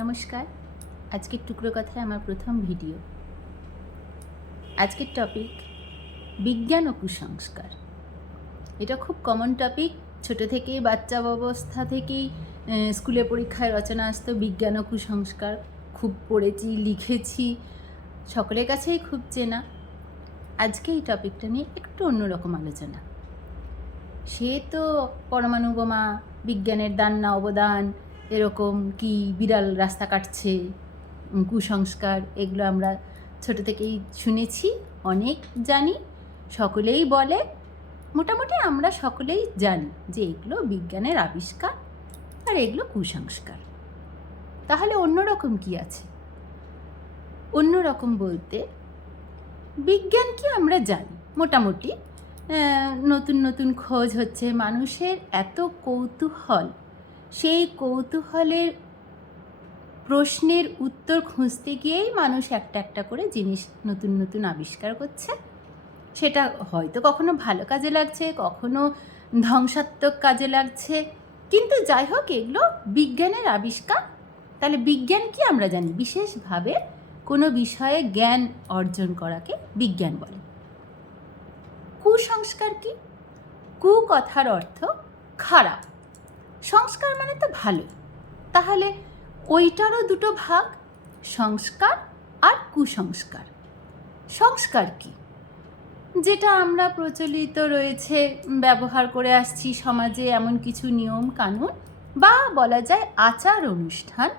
নমস্কার। আজকের টুকরো কথায় আমার প্রথম ভিডিও। আজকের টপিক বিজ্ঞান ও কুসংস্কার। এটা খুব কমন টপিক। ছোট থেকেই বাচ্চা অবস্থা থেকেই স্কুলে পরীক্ষায় রচনা আসতো বিজ্ঞান ও কুসংস্কার। খুব পড়েছি, লিখেছি, সকলের কাছেই খুব চেনা। আজকে এই টপিকটা নিয়ে একটু অন্যরকম আলোচনা। সে তো পরমাণু বোমা, বিজ্ঞানের দান না অবদান, এরকম কি বিড়াল রাস্তা কাটছে, কুসংস্কার, এগুলো আমরা ছোট থেকেই শুনেছি, অনেক জানি, সকলেই বলে। মোটামুটি আমরা সকলেই জানি যে এগুলো বিজ্ঞানের আবিষ্কার আর এগুলো কুসংস্কার। তাহলে অন্যরকম কি আছে? অন্যরকম বলতে বিজ্ঞান কি আমরা জানি মোটামুটি, নতুন নতুন খোঁজ হচ্ছে, মানুষের এত কৌতূহল, সেই কৌতূহলের প্রশ্নের উত্তর খুঁজতে গিয়েই মানুষ একটা একটা করে জিনিস নতুন নতুন আবিষ্কার করছে। সেটা হয়তো কখনো ভালো কাজে লাগছে, কখনো ধ্বংসাত্মক কাজে লাগছে, কিন্তু যাই হোক এগুলো বিজ্ঞানের আবিষ্কার। তাহলে বিজ্ঞান কি আমরা জানি? বিশেষভাবে কোনো বিষয়ে জ্ঞান অর্জন করাকে বিজ্ঞান বলে। কুসংস্কার কি? কু কথার অর্থ খারাপ, সংস্কার মানে তো ভালো। তাহলে ওইটারও দুটো ভাগ, সংস্কার আর কুসংস্কার। সংস্কার কি? যেটা আমরা প্রচলিত রয়েছে, ব্যবহার করে আসছি সমাজে, এমন কিছু নিয়ম কানুন বা বলা যায় আচার অনুষ্ঠান,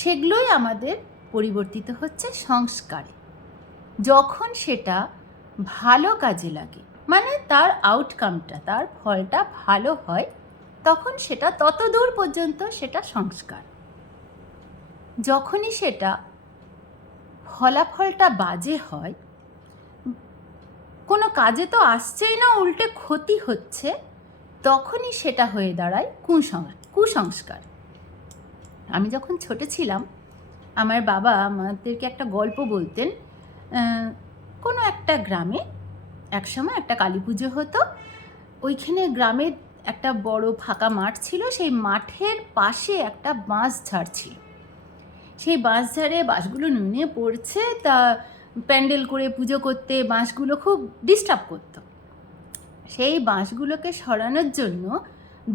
সেগুলোই আমাদের পরিবর্তিত হচ্ছে সংস্কারে। যখন সেটা ভালো কাজে লাগে, মানে তার আউটকামটা, তার ফলটা ভালো হয়, তখন সেটা তত দূর পর্যন্ত সেটা সংস্কার। যখনই সেটা ফলাফলটা বাজে হয়, কোনো কাজে তো আসছেই না, উল্টে ক্ষতি হচ্ছে, তখনই সেটা হয়ে দাঁড়ায় কুসংস্কার। আমি যখন ছোট ছিলাম, আমার বাবা আমাদেরকে একটা গল্প বলতেন। কোনো একটা গ্রামে একসময় একটা কালী পুজো হতো। ওইখানে গ্রামের একটা বড় ফাঁকা মাঠ ছিল, সেই মাঠের পাশে একটা বাঁশঝাড় ছিল। সেই বাঁশঝাড়ে বাঁশগুলো নুয়ে পড়ছে, তা প্যান্ডেল করে পুজো করতে বাঁশগুলো খুব ডিস্টার্ব করতো। সেই বাঁশগুলোকে সরানোর জন্য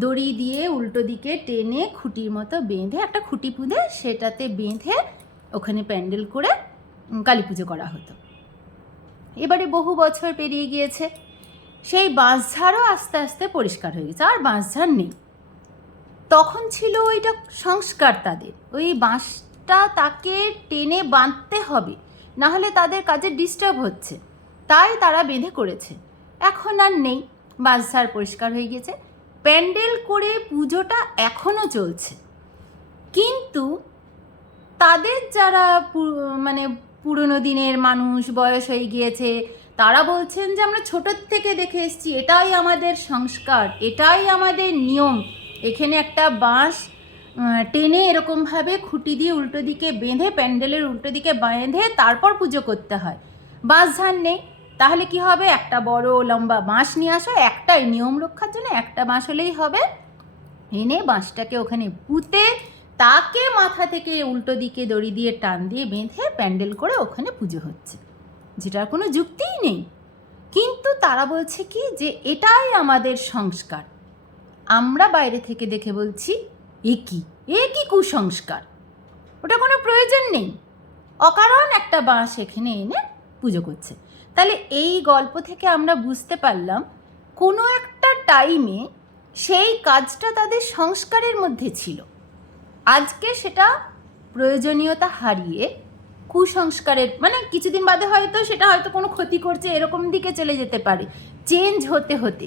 দড়ি দিয়ে উল্টো দিকে টেনে খুঁটির মতো বেঁধে, একটা খুঁটি পুঁতে সেটাতে বেঁধে ওখানে প্যান্ডেল করে কালী পুজো করা হতো। এবারে বহু বছর পেরিয়ে গিয়েছে, সেই বাঁশঝাড়ও আস্তে আস্তে পরিষ্কার হয়ে গেছে, আর বাঁশঝাড় নেই। তখন ছিল ওইটা সংস্কার তাদের, ওই বাঁশটা তাকে টেনে বাঁধতে হবে, না হলে তাদের কাজে ডিস্টার্ব হচ্ছে, তাই তারা বেঁধে করেছে। এখন আর নেই, বাঁশঝাড় পরিষ্কার হয়ে গেছে, প্যান্ডেল করে পুজোটা এখনও চলছে। কিন্তু তাদের যারা মানে পুরনো দিনের মানুষ, বয়স হয়ে গিয়েছে, তারা বলছেন যে আমরা ছোটোর থেকে দেখে এসেছি, এটাই আমাদের সংস্কার, এটাই আমাদের নিয়ম। এখানে একটা বাঁশ টেনে এরকমভাবে খুঁটি দিয়ে উল্টো দিকে বেঁধে, প্যান্ডেলের উল্টো দিকে বেঁধে তারপর পুজো করতে হয়। বাঁশঝাড় নেই, তাহলে কি হবে? একটা বড় লম্বা বাঁশ নিয়ে আসো, একটাই নিয়ম রক্ষার জন্য একটা বাঁশ হলেই হবে। এনে বাঁশটাকে ওখানে পুঁতে তাকে মাথা থেকে উল্টো দিকে দড়ি দিয়ে টান দিয়ে বেঁধে প্যান্ডেল করে ওখানে পুজো হচ্ছে, যেটার কোনো যুক্তিই নেই। কিন্তু তারা বলছে কি যে এটাই আমাদের সংস্কার। আমরা বাইরে থেকে দেখে বলছি এ কি কুসংস্কার, ওটা কোনো প্রয়োজন নেই, অকারণ একটা বাঁশ এখানে এনে পুজো করছে। তাহলে এই গল্প থেকে আমরা বুঝতে পারলাম কোনো একটা টাইমে সেই কাজটা তাদের সংস্কারের মধ্যে ছিল, আজকে সেটা প্রয়োজনীয়তা হারিয়ে কুসংস্কারের, মানে কিছুদিন বাদে হয়তো সেটা হয়তো কোনো ক্ষতি করছে, এরকম দিকে চলে যেতে পারে, চেঞ্জ হতে হতে,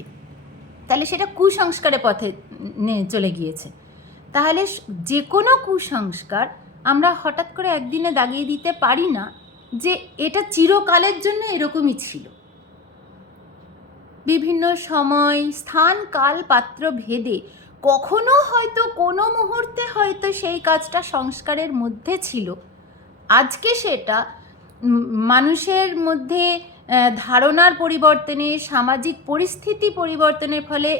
তাহলে সেটা কুসংস্কারের পথে চলে গিয়েছে। তাহলে যে কোনো কুসংস্কার আমরা হঠাৎ করে একদিনে দাগিয়ে দিতে পারি না যে এটা চিরকালের জন্য এরকমই ছিল। বিভিন্ন সময়, স্থান, কাল, পাত্র ভেদে কখনো হয়তো কোনো মুহূর্তে হয়তো সেই কাজটা সংস্কারের মধ্যে ছিল, আজকে সেটা মানুষের মধ্যে ধারণার পরিবর্তনে, সামাজিক পরিস্থিতি পরিবর্তনের ফলে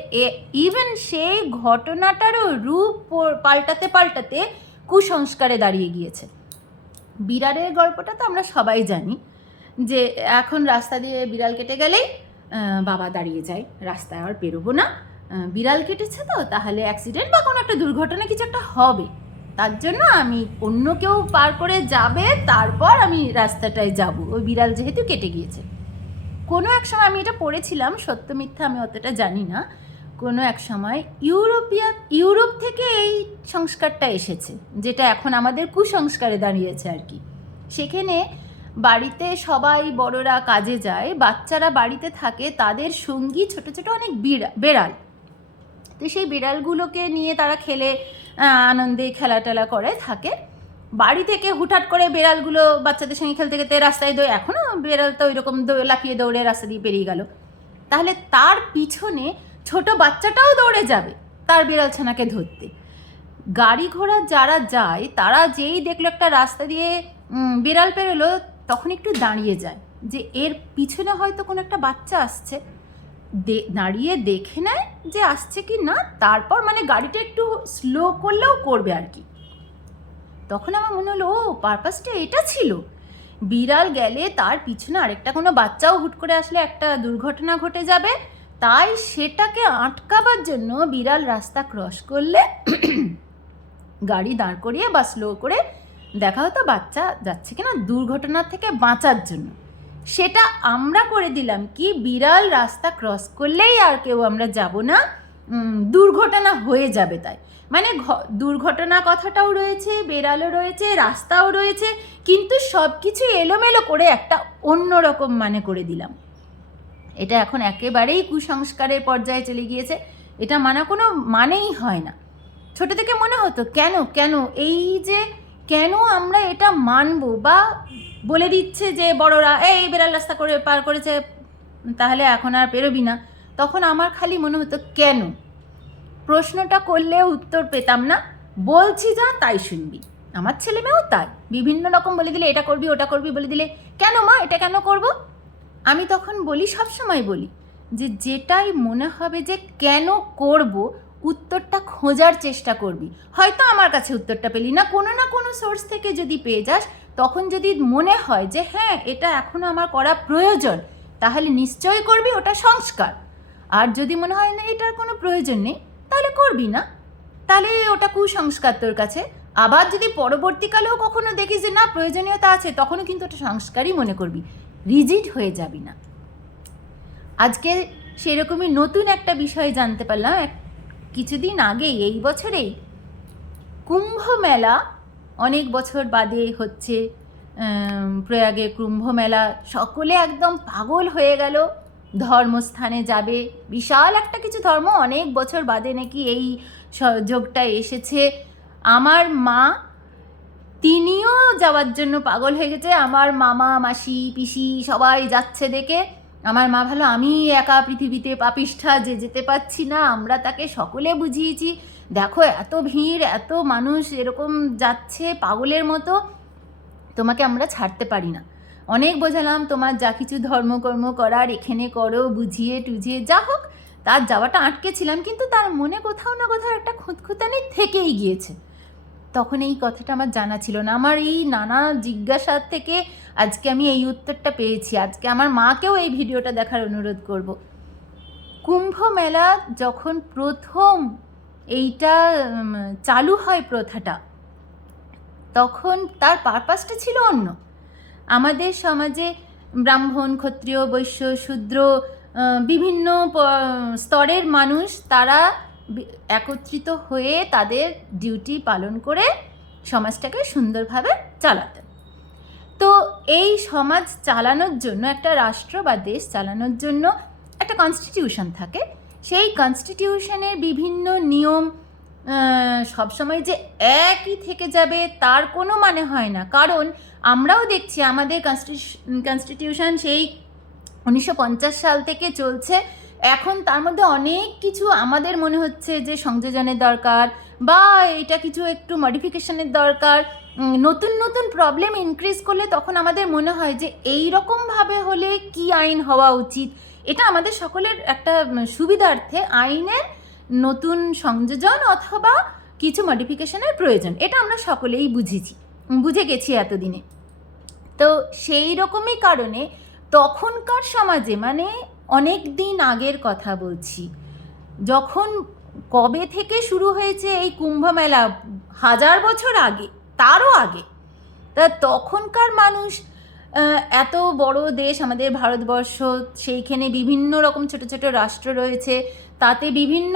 ইভেন সেই ঘটনাটারও রূপ পাল্টাতে পাল্টাতে কুসংস্কারে দাঁড়িয়ে গিয়েছে। বিড়ালের গল্পটা তো আমরা সবাই জানি, যে এখন রাস্তা দিয়ে বিড়াল কেটে গেলেই বাবা দাঁড়িয়ে যায়, রাস্তায় আর বেরোবো না, বিড়াল কেটেছে তো তাহলে অ্যাক্সিডেন্ট বা কোনো একটা দুর্ঘটনা কিছু একটা হবে, তার জন্য আমি অন্য কেউ পার করে যাবে তারপর আমি রাস্তাটায় যাব, ওই বিড়াল যেহেতু কেটে গিয়েছে। কোনো এক সময় আমি এটা পড়েছিলাম, সত্য মিথ্যা আমি অতটা জানি না, কোনো এক সময় ইউরোপ থেকে এই সংস্কারটা এসেছে, যেটা এখন আমাদের কুসংস্কারে দাঁড়িয়েছে আর কি। সেখানে বাড়িতে সবাই বড়রা কাজে যায়, বাচ্চারা বাড়িতে থাকে, তাদের সঙ্গী ছোট ছোট অনেক বেড়াল, তো সেই বিড়ালগুলোকে নিয়ে তারা খেলে আনন্দে খেলা টেলা করে থাকে। বাড়ি থেকে হুটহাট করে বিড়ালগুলো বাচ্চাদের সঙ্গে খেলতে খেলতে রাস্তায় এখনও বিড়াল তো ওইরকম লাফিয়ে দৌড়ে রাস্তা দিয়ে পেরিয়ে গেল, তাহলে তার পিছনে ছোট বাচ্চাটাও দৌড়ে যাবে তার বিড়াল ছানাকে ধরতে। গাড়ি ঘোড়া যারা যায় তারা যেই দেখলো একটা রাস্তা দিয়ে বিড়াল পেরোলো, তখন একটু দাঁড়িয়ে যায় যে এর পিছনে হয়তো কোনো একটা বাচ্চা আসছে, দাঁড়িয়ে দেখে নেয় যে আসছে কি না, তারপর মানে গাড়িটা একটু স্লো করলেও করবে আর কি। তখন আমার মনে হলো ও পারপাসটা এটা ছিল, বিড়াল গেলে তার পিছনে আরেকটা কোনো বাচ্চাও হুট করে আসলে একটা দুর্ঘটনা ঘটে যাবে, তাই সেটাকে আটকাবার জন্য বিড়াল রাস্তা ক্রস করলে গাড়ি দাঁড় করিয়ে বা স্লো করে দেখা হতো বাচ্চা যাচ্ছে কিনা দুর্ঘটনা থেকে বাঁচার জন্য। সেটা আমরা করে দিলাম কি, বিড়াল রাস্তা ক্রস করলেই আর কেউ আমরা যাব না, দুর্ঘটনা হয়ে যাবে তাই। মানে দুর্ঘটনা কথাটাও রয়েছে, বেড়ালও রয়েছে, রাস্তাও রয়েছে, কিন্তু সব কিছু এলোমেলো করে একটা অন্যরকম মানে করে দিলাম। এটা এখন একেবারেই কুসংস্কারের পর্যায়ে চলে গিয়েছে, এটা মানা কোনো মানেই হয় না। ছোটো থেকে মনে হতো কেন এই যে কেন আমরা এটা মানবো, বা বলে দিচ্ছে যে বড়রা এই বেড়াল রাস্তা করে পার করেছে তাহলে এখন আর বেরোবি না, তখন আমার খালি মনে হতো কেন, প্রশ্নটা করলে উত্তর পেতাম না, বলছি যা তাই শুনবি। আমার ছেলে মেয়েও তাই, বিভিন্ন রকম বলে দিলে এটা করবি ওটা করবি বলে দিলে কেন মা এটা কেন করব, আমি তখন বলি, সবসময় বলি যে যেটাই মনে হবে যে কেন করব উত্তরটা খোঁজার চেষ্টা করবি, হয়তো আমার কাছে উত্তরটা পেলি না কোনো সোর্স থেকে যদি পেয়ে যাস, তখন যদি মনে হয় যে হ্যাঁ এটা এখনও আমার করা প্রয়োজন, তাহলে নিশ্চয়ই করবি, ওটা সংস্কার। আর যদি মনে হয় না এটার কোনো প্রয়োজন নেই তাহলে করবি না, তাহলে ওটা কুসংস্কার তোর কাছে। আবার যদি পরবর্তীকালেও কখনো দেখিস যে না প্রয়োজনীয়তা আছে, তখনও কিন্তু ওটা সংস্কারই মনে করবি, রিজিড হয়ে যাবি না। আজকে সেরকমই নতুন একটা বিষয় জানতে পারলাম কিছুদিন আগেই, এই বছরেই কুম্ভ মেলা অনেক বছর বাদে হচ্ছে, প্রয়াগে কুম্ভ মেলা, সকলে একদম পাগল হয়ে গেল, ধর্মস্থানে যাবে, বিশাল একটা কিছু ধর্ম, অনেক বছর বাদে নাকি এই যোগটা এসেছে। আমার মা তিনিও যাওয়ার জন্য পাগল হয়ে গেছে, আমার মামা মাসি পিসি সবাই যাচ্ছে দেখে আমার মা ভালো, আমি একা পৃথিবীতে পাপিষ্ঠা যে যেতে পারছি না, আমরা তাকে সকলে বুঝিয়েছি দেখো এত ভিড় এত মানুষ এরকম যাচ্ছে পাগলের মতো, তোমাকে আমরা ছাড়তে পারি না, অনেক বোঝালাম তোমার যা কিছু ধর্মকর্ম করার এখানে করো, বুঝিয়ে টুঝিয়ে যা হোক, তার যাওয়াটা আটকেছিলাম, কিন্তু তার মনে কোথাও না কোথাও একটা খুঁতখুঁতানি থেকেই গিয়েছে। তখন এই কথাটা আমার জানা ছিল না, আমার এই নানা জিজ্ঞাসার থেকে আজকে আমি এই উত্তরটা পেয়েছি। আজকে আমার মাকেও এই ভিডিওটা দেখার অনুরোধ করব। কুম্ভ মেলা যখন প্রথম এইটা চালু হয় প্রথাটা, তখন তার পারপাসটা ছিল অন্য। আমাদের সমাজে ব্রাহ্মণ ক্ষত্রিয় বৈশ্য শূদ্র বিভিন্ন স্তরের মানুষ তারা একত্রিত হয়ে তাদের ডিউটি পালন করে সমাজটাকে সুন্দরভাবে চালাতেন। তো এই সমাজ চালানোর জন্য, একটা রাষ্ট্র বা দেশ চালানোর জন্য একটা কনস্টিটিউশন থাকে, সেই কনস্টিটিউশনের বিভিন্ন নিয়ম সবসময় যে একই থেকে যাবে তার কোনো মানে হয় না, কারণ আমরাও দেখছি আমাদের কনস্টিটিউশন সেই 1950 সাল থেকে চলছে, এখন তার মধ্যে অনেক কিছু আমাদের মনে হচ্ছে যে সংযোজনের দরকার বা এটা কিছু একটু মডিফিকেশনের দরকার, নতুন নতুন প্রবলেম ইনক্রিজ করলে তখন আমাদের মনে হয় যে এই রকমভাবে হলে কি আইন হওয়া উচিত। এটা আমাদের সকলের একটা সুবিধার্থে আইনের নতুন সংযোজন অথবা কিছু মডিফিকেশনের প্রয়োজন, এটা আমরা সকলেই বুঝে গেছি এতদিনে। তো সেই রকমই কারণে তখনকার সমাজে, মানে অনেক দিন আগের কথা বলছি, যখন কবে থেকে শুরু হয়েছে এই কুম্ভ মেলা, 1000 বছর আগে, তারও আগে, তা তখনকার মানুষ, এত বড় দেশ আমাদের ভারতবর্ষ, সেইখানে বিভিন্ন রকম ছোট ছোট রাষ্ট্র রয়েছে, তাতে বিভিন্ন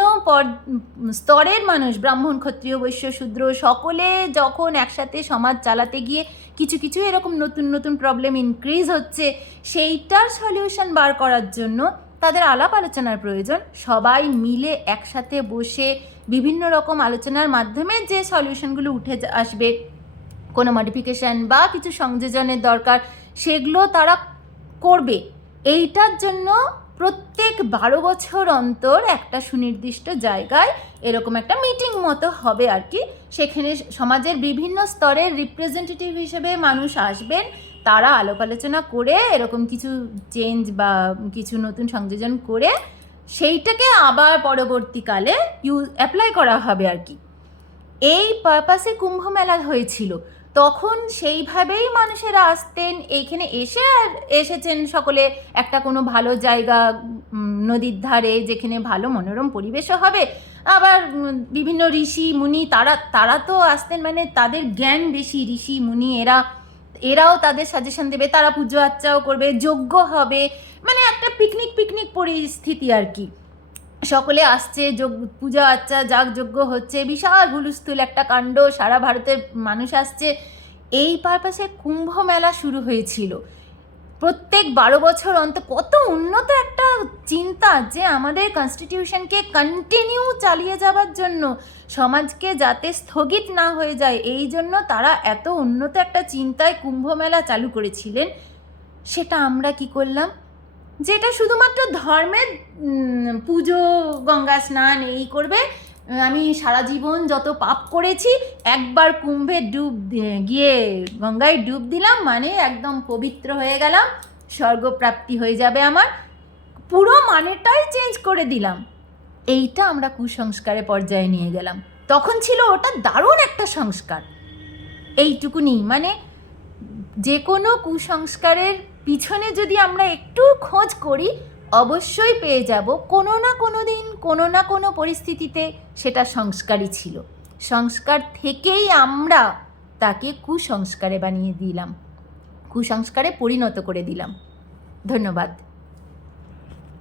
স্তরের মানুষ, ব্রাহ্মণ, ক্ষত্রিয়, বৈশ্য, শূদ্র, সকলে যখন একসাথে সমাজ চালাতে গিয়ে কিছু কিছু এরকম নতুন নতুন প্রবলেম ইনক্রিজ হচ্ছে, সেইটার সলিউশন বার করার জন্য তাদের আলাপ আলোচনার প্রয়োজন। সবাই মিলে একসাথে বসে বিভিন্ন রকম আলোচনার মাধ্যমে যে সলিউশনগুলো উঠে আসবে, কোনো মডিফিকেশান বা কিছু সংযোজনের দরকার, সেগুলো তারা করবে। এইটার জন্য প্রত্যেক 12 বছর অন্তর একটা সুনির্দিষ্ট জায়গায় এরকম একটা মিটিং মতো হবে আর কি। সেখানে সমাজের বিভিন্ন স্তরের রিপ্রেজেন্টেটিভ হিসেবে মানুষ আসবেন, তারা আলাপ আলোচনা করে এরকম কিছু চেঞ্জ বা কিছু নতুন সংযোজন করে সেইটাকে আবার পরবর্তীকালে অ্যাপ্লাই করা হবে আর কি। এই পারপাসে কুম্ভ মেলা হয়েছিল। তখন সেইভাবেই মানুষেরা আসতেন, এইখানে এসেছেন সকলে একটা কোনো ভালো জায়গা, নদীর ধারে, যেখানে ভালো মনোরম পরিবেশও হবে। আবার বিভিন্ন ঋষি মুনি, তারা তো আসতেন, মানে তাদের জ্ঞান বেশি, ঋষি মুনি এরাও তাদের সাজেশন দেবে, তারা পুজো আর্চাও করবে, যজ্ঞ হবে, মানে একটা পিকনিক পরিস্থিতি আর কি। সকলে আসছে, পূজা আর্চা যাগযজ্ঞ হচ্ছে, বিশাল হুলস্থুল একটা কাণ্ড, সারা ভারতের মানুষ আসছে। এই পারপাসে কুম্ভ মেলা শুরু হয়েছিল। প্রত্যেক 12 বছর অন্তর, কত উন্নত একটা চিন্তা যে আমাদের কনস্টিটিউশনকে কন্টিনিউ চালিয়ে যাওয়ার জন্য, সমাজকে যাতে স্থগিত না হয়ে যায়, এই জন্য তারা এত উন্নত একটা চিন্তায় কুম্ভ মেলা চালু করেছিলেন। সেটা আমরা কি করলাম, যেটা শুধুমাত্র ধর্মের পুজো, গঙ্গা স্নান এই করবে, আমি সারা জীবন যত পাপ করেছি একবার কুম্ভে গিয়ে গঙ্গায় ডুব দিলাম, মানে একদম পবিত্র হয়ে গেলাম, স্বর্গপ্রাপ্তি হয়ে যাবে আমার, পুরো মানেটাই চেঞ্জ করে দিলাম। এইটা আমরা কুসংস্কারের পর্যায়ে নিয়ে গেলাম। তখন ছিল ওটা দারুণ একটা সংস্কার। এইটুকুনি, মানে যে কোনো কুসংস্কারের পিছনে যদি আমরা একটু খোঁজ করি, অবশ্যই পেয়ে যাব কোনো না কোনো দিন, কোনো না কোনো পরিস্থিতিতে সেটা সংস্কারই ছিল। সংস্কার থেকেই আমরা তাকে কুসংস্কারে বানিয়ে দিলাম, কুসংস্কারে পরিণত করে দিলাম। ধন্যবাদ।